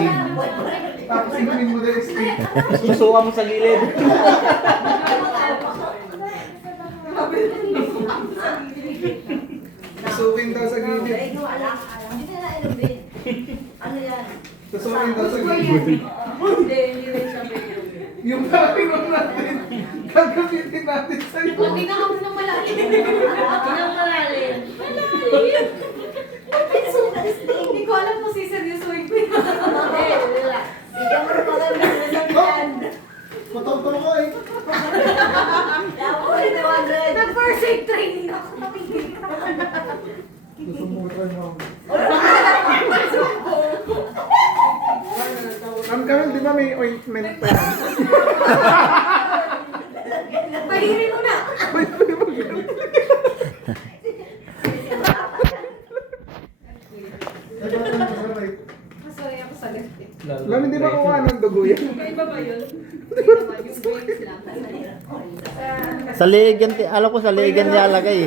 astig. Tapos inumin mo din astig. Susuka mo sa gilid. Susukin daw sa gilid. Ano yan? Susukin daw sa gilid. Hindi rin siya pwede. Yung pariwag natin, gagamitin natin sa'yo. Tinakam ng malalim. Ang malalim. Hindi ko alam kung siseryosohin ko yun. Hindi, wala. Hindi mo rin maganda na sa yan. Matawag ko eh. Tapos, 200. Nag-first aid training ako. Napigil ka. Susumutan mo. Ma'am Carol, di ba may ointment pa? Pahirin mo na. Sorry ako sa left eh. Ma'am, hindi ba kuha ng dugo yan? Iba ba yun? Iba ba? Yung veins lang. Sa liig yan, alam ko sa liig yan nilalagay.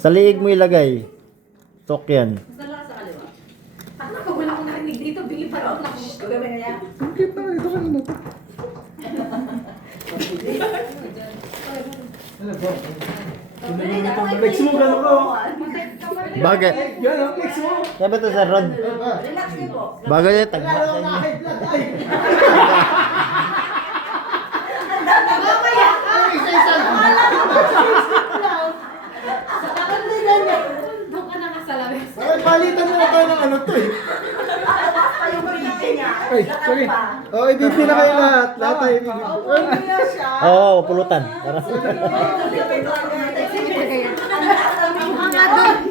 Sa liig mo ilagay. Tok yan. Dala sa kaliwa. Ano pag wala akong narinig dito, bigli pa rin ako. Gawin niya. Bakit na? Ito ka na to. Flex mo gano'n ko. Bagay. Yan ang flex mo. Sabi to sa Rod. Relax din po. Bagay yan, tagma Lalo sa na inyo. high blood ay. Mamaya ka! Isa-isa. Dapat din ganyan. Doon ka na kasalamin. Bakit palitan mo na tayo ng ano to eh. Taas pa yung breathing niya. Ay, sorry. Oh, ibibili na kayo lahat. Lahat tayo ibibili. Opo, niya siya. Oo, pulutan. Tara. Sige, Mga doon.